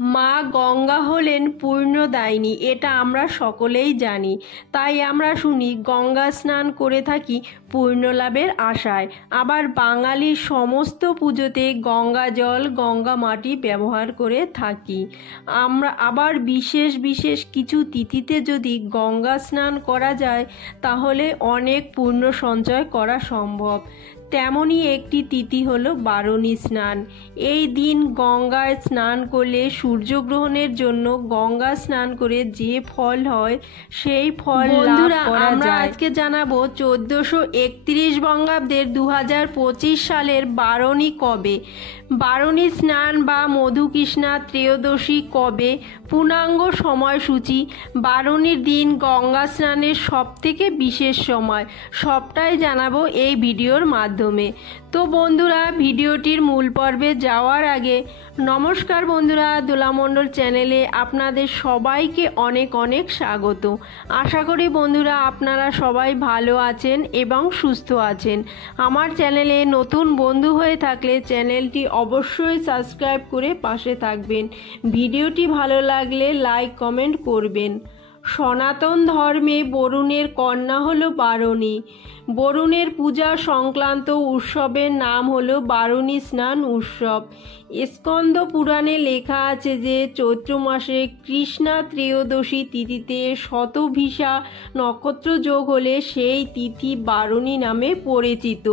মা গঙ্গা হলেন পুণ্যদায়িনী, এটা আমরা সকলেই জানি। তাই আমরা শুনি গঙ্গা স্নান করে থাকি পুণ্যলাভের আশায়। আবার বাঙালির সমস্ত পুজোতে গঙ্গা জল গঙ্গা মাটি ব্যবহার করে থাকি আমরা। আবার বিশেষ বিশেষ কিছু তিথিতে যদি গঙ্গা স্নান করা যায় তাহলে অনেক পুণ্য সঞ্চয় করা সম্ভব। তেমনই একটি তিথি হলো বারুণী স্নান। এই দিন গঙ্গায় স্নান করলে সূর্যগ্রহণের জন্য গঙ্গা স্নান করে যে ফল হয় সেই ফল বন্ধুরা আমরা আজকে জানাবো 1431 বঙ্গাব্দের 2025 সালের বারুণী কবে, বারুণী স্নান বা মধুকৃষ্ণা ত্রয়োদশী কবে, পূর্ণাঙ্গ সময়সূচি, বারুণীর দিন গঙ্গা স্নানের সবথেকে বিশেষ সময়, সবটাই জানাবো এই ভিডিওর মাধ্যমে। তো বন্ধুরা, ভিডিওটির মূল পর্বে যাওয়ার আগে নমস্কার বন্ধুরা, দোলামণ্ডল চ্যানেলে আপনাদের সবাইকে অনেক অনেক স্বাগত। আশা করি বন্ধুরা আপনারা সবাই ভালো আছেন এবং সুস্থ আছেন। আমার চ্যানেলে নতুন বন্ধু হয়ে থাকলে চ্যানেলটি অবশ্যই সাবস্ক্রাইব করে পাশে থাকবেন। ভিডিওটি ভালো লাগলে লাইক কমেন্ট করবেন। সনাতন ধর্মে বরুণের কন্যা হলো বারুণী। বরুণের পূজা সংক্রান্ত উৎসবের নাম হলো বারুণী স্নান উৎসব। স্কন্দ পুরাণে লেখা আছে যে চৈত্র মাসে কৃষ্ণা ত্রয়োদশী তিথিতে শতভিসা নক্ষত্র যোগ হলে সেই তিথি বারুণী নামে পরিচিত।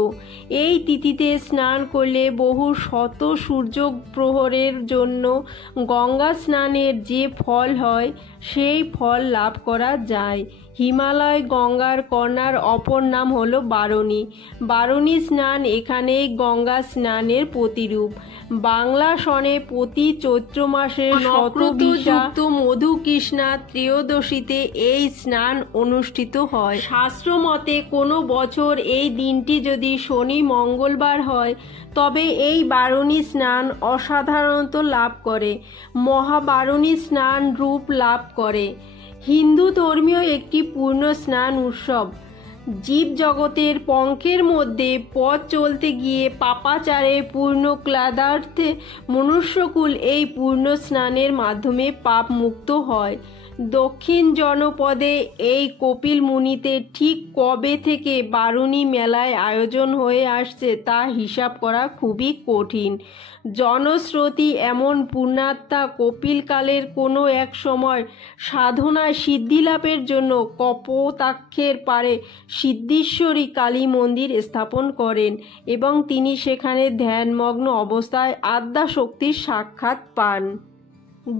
এই তিথিতে স্নান করলে বহু শত সূর্য প্রহরের জন্য গঙ্গা স্নানের যে ফল হয় সেই ফল লাভ করা যায়। হিমালয় গঙ্গার কন্যার অপর নাম হলো বারুণী। বারুণী স্নান এখানেই গঙ্গা স্নানের প্রতিরূপ। বাংলা সনে প্রতি চৈত্র মাসের শতযুক্ত মধুকৃষ্ণা ত্রয়োদশীতে এই স্নান অনুষ্ঠিত হয়। শাস্ত্র মতে কোনো বছর এই দিনটি যদি শনি মঙ্গলবার হয় তবে এই বারুণী স্নান অসাধারণত লাভ করে, মহাবারুণী স্নান রূপ লাভ করে। হিন্দু ধর্মীয় একটি পূর্ণ স্নান উৎসব। জীব জগতের পঙ্কের মধ্যে পথ চলতে গিয়ে পাপাচারে পূর্ণ ক্লাদার্থে মনুষ্যকুল এই পূর্ণ স্নানের মাধ্যমে পাপ মুক্ত হয়। দক্ষিণ জনপদে এই কপিল মুনিতে ঠিক কবে থেকে বারুণী মেলায় আয়োজন হয়ে আসছে তা হিসাব করা খুবই কঠিন। জনশ্রুতি এমন পুণ্যাত্মা কপিলকালের কোনো এক সময় সাধনায় সিদ্ধিলাভের জন্য কপোতাক্ষের পারে সিদ্ধেশ্বরী কালী মন্দির স্থাপন করেন এবং তিনি সেখানে ধ্যানমগ্ন অবস্থায় আদ্যাশক্তির সাক্ষাৎ পান।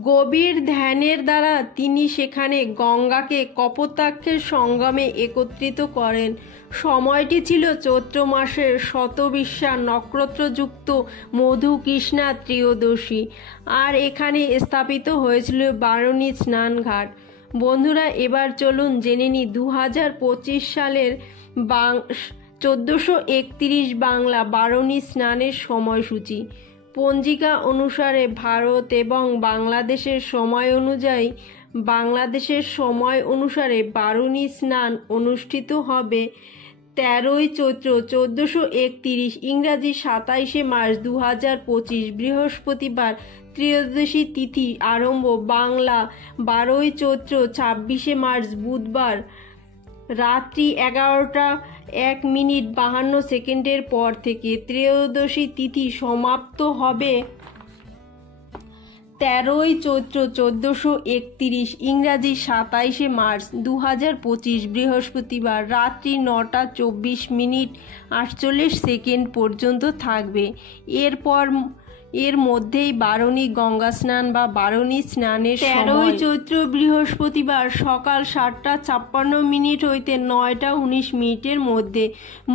গভীর ধ্যানের দ্বারা তিনি সেখানে গঙ্গাকে কপোতাক্ষের সঙ্গমে একত্রিত করেন। সময়টি ছিল চৈত্র মাসের শতভিসা নক্ষত্রযুক্ত মধুকৃষ্ণা ত্রয়োদশী, আর এখানে স্থাপিত হয়েছিল বারুণী স্নানঘাট। বন্ধুরা, এবার চলুন জেনে নিই 2025 সালের 1431 বাংলা বারুণী স্নানের সময়সূচি। পঞ্জিকা অনুসারে ভারত এবং বাংলাদেশের সময় অনুসারে বারুণী স্নান অনুষ্ঠিত হবে 13ই চৈত্র 1431, ইংরাজি 27শে মার্চ 2025 বৃহস্পতিবার। ত্রয়োদশী তিথি আরম্ভ বাংলা 12ই চৈত্র 26শে মার্চ বুধবার রাত্রি 11টা 1:52 পর থেকে। ত্রয়োদশী তিথি সমাপ্ত হবে 13ই চৈত্র 1431, ইংরাজি 27শে মার্চ 2025 বৃহস্পতিবার রাত্রি 9টা 24:48 পর্যন্ত থাকবে। এর মধ্যেই বারুণী গঙ্গা স্নান বা বারুণী স্নানের 13ই চৈত্র বৃহস্পতিবার সকাল 7টা 56 হইতে 9টা 19 মধ্যে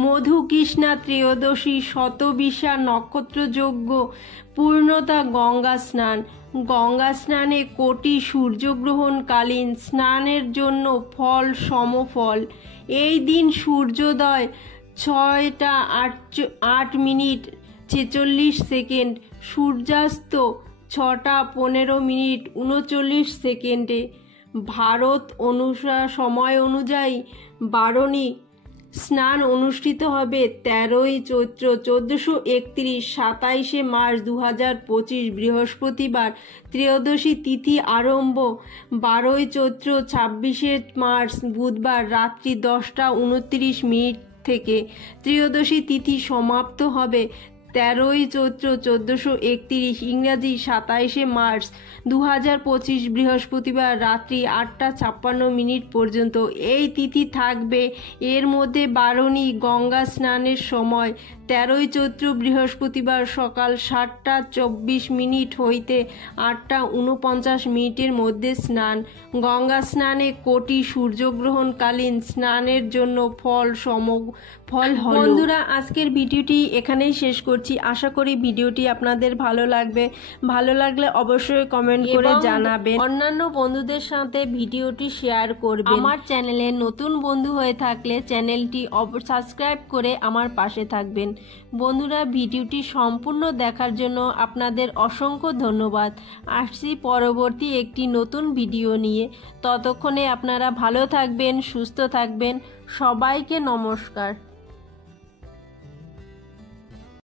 মধুকৃষ্ণা ত্রয়োদশী শতভিসা নক্ষত্রযোগ্য পূর্ণতা গঙ্গা স্নান। গঙ্গা স্নানে কোটি সূর্যগ্রহণকালীন স্নানের জন্য ফল সমফল। এই দিন সূর্যোদয় 6টা 8:46, সূর্যাস্ত 6টা 15:39। ভারত সময় অনুযায়ী বারুণী স্নান অনুষ্ঠিত হবে 13ই চৈত্র 1431, 27শে মার্চ 2025 বৃহস্পতিবার। ত্রয়োদশী তিথি আরম্ভ 12ই চৈত্র 26শে মার্চ বুধবার রাত্রি 10টা 29 মিনিট থেকে। ত্রয়োদশী তিথি সমাপ্ত হবে 13ই চৈত্র 1431, ইংরাজি 27শে মার্চ 2025 বৃহস্পতিবার রাত্রি 8টা 56 মিনিট পর্যন্ত। এই তিথি থাকবে। এর মধ্যে বারণী গঙ্গা স্নানের সময় 13ই চৈত্র বৃহস্পতিবার সকাল 7টা 24 মিনিট হইতে 8টা 49 মিনিটের মধ্যে স্নান। গঙ্গা স্নানে কোটি সূর্যগ্রহণকালীন স্নানের জন্য ফল হলো। বন্ধুরা, আজকের ভিডিওটি এখানেই শেষ করছি। আশা করি ভিডিওটি আপনাদের ভালো লাগবে। ভালো লাগলে অবশ্যই কমেন্ট করে জানাবেন। অন্যান্য বন্ধুদের সাথে ভিডিওটি শেয়ার করবেন। আমার চ্যানেলে নতুন বন্ধু হয়ে থাকলে চ্যানেলটি সাবস্ক্রাইব করে আমার পাশে থাকবেন। বন্ধুরা, ভিডিওটি সম্পূর্ণ দেখার জন্য আপনাদের অসংখ্য ধন্যবাদ। আসছি পরবর্তী একটি নতুন ভিডিও নিয়ে। ততক্ষণে আপনারা ভালো থাকবেন, সুস্থ থাকবেন। সবাইকে নমস্কার।